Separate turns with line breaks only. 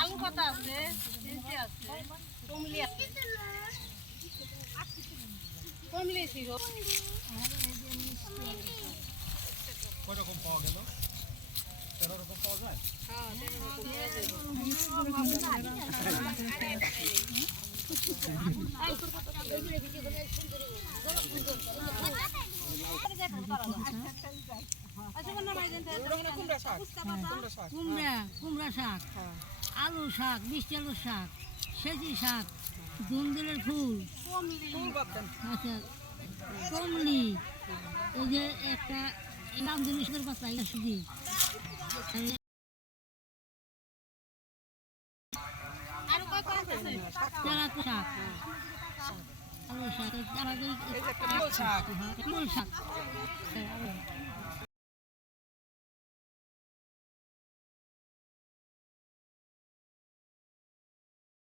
আলু পাতা আছে আছে কমলি আছে। কমলি ছিল
কয়রকম পাওয়া গেল? তেরো রকম পাওয়া যায়?
কুমড়া কুমড়া শাক, আলু শাক, মিষ্টি আলুর শাক সেজি শাক দুন্দুলের ফুল আচ্ছা কমলি, এই যে একটা নাম জিনিসের পাতা শুধু শাক। শাক। মূল শাক।